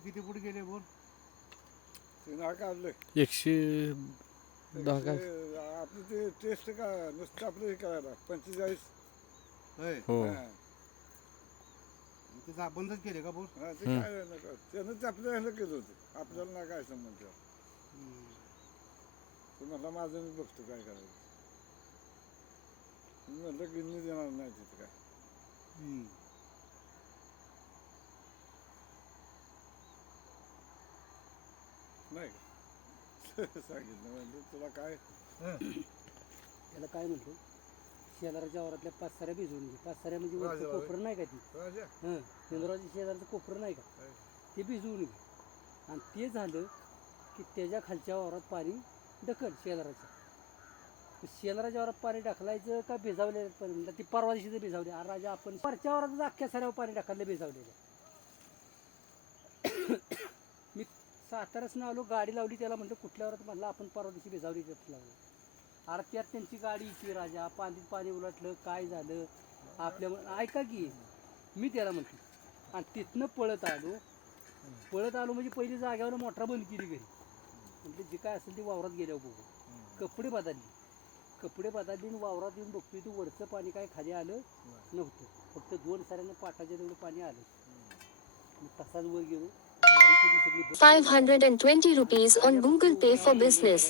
किती फूट गेले बोल? ते नाव काढलं 110 का? आपलं ते टेस्ट का नुसतं आपलं हे करायला 45. होय हो. हां ते बंदच केले का बोल? हां ते काय नका त्यानंच आपलं ह्याला केलं होतं आपल्याला नाही काय संबंध त्याला. ते म्हटलं माझं मी बघतो काय करायचं. मी म्हटलं गिरणी देणार नाही तिथं काय. नाही का सांगितलं म्हणजे तुला काय त्याला काय म्हणतो शेजाराच्या वावरातल्या 5 साऱ्या भिजवून घे. 5 साऱ्या म्हणजे वरचं कोपरं नाही का ती राजा चंद्राच्या शेजारचं कोपरं नाही का ते भिजवून घे. आणि ते झालं की त्याच्या खालच्या वावरात पाणी ढकल शेजाराच्या. शेजाराच्या वावरात पाणी ढकलायचं का भिजावलेलं पाणी म्हणलं ती परवा दिवशी भिजावले. अरे राजा आपण वरच्या वावरात अख्ख्या साऱ्यावर पाणी ढकललं भिजावलेलं. मी साताऱ्यासनं आलो गाडी लावली त्याला म्हणलं कुठल्या वरात म्हणलं आपण परवा दिवशी भिजावली त्यात लावलं. अरे त्यात त्यांची गाडी इची राजा पाणी उलटलं काय झालं आपल्या ऐका की मी त्याला म्हणतो. आणि तिथनं पळत आलो म्हणजे पहिली जाग्यावर मोटरा बंद केली घरी. म्हणजे जे काय असेल ते वावरात गेल्यावर बघू. कपडे बदलली आणि वावरात येऊन बघतोय तू वरचं पाणी काय खाली आलं नव्हतं. फक्त 2 साऱ्यानं पाटाच्या तेवढं पाणी आलं. मग तसाच वर गेलो. 520 rupees on Google Pay for business.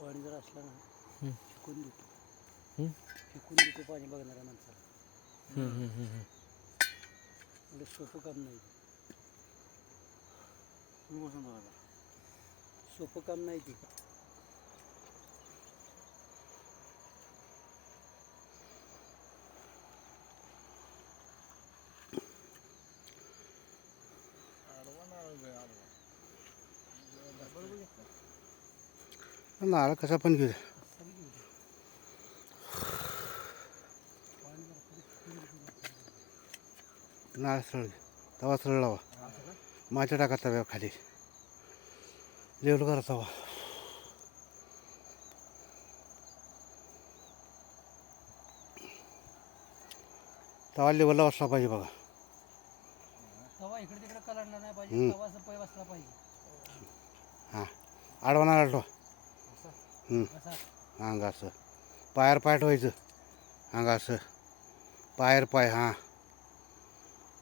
पाणी जर असलं ना फेकून देतो पाणी बघणाऱ्या माणसाला. म्हणजे सोपं काम नाही. सोपं काम नाही ते. नारळ कसा पण घेऊ नारळ सरळ तवा सरळ लावा. माझ्या टाका तव्या खाली लेवल करा तवा. तवा लेवलला बसला पाहिजे बघा. तवा इकडे तिकडे कलांडला नाही पाहिजे. तवा असं पै बसला पाहिजे. हां आडवा नारळ ठेवा. हां असं पायावर पाय ठेवायचं. हां असं पायावर पाय. हां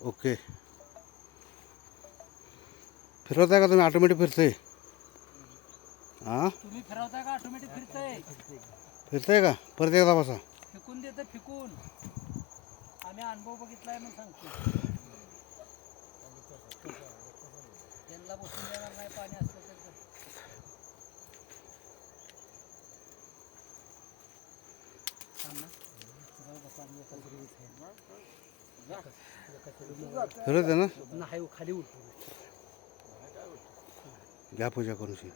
ओके. फिरवताय का तुम्ही? ऑटोमॅटिक फिरतंय. हां तुम्ही फिरवताय का ऑटोमॅटिक फिरतंय? फिरतंय का? परत एकदा बसा. फेकून देतं फेकून. आम्ही अनुभव बघितलाय मग सांगतो. त्यांना बसून देणार नाही पाणी असलं तर. फिरत आहे ना? नाही खाली उठतो. घ्या पूजा करून.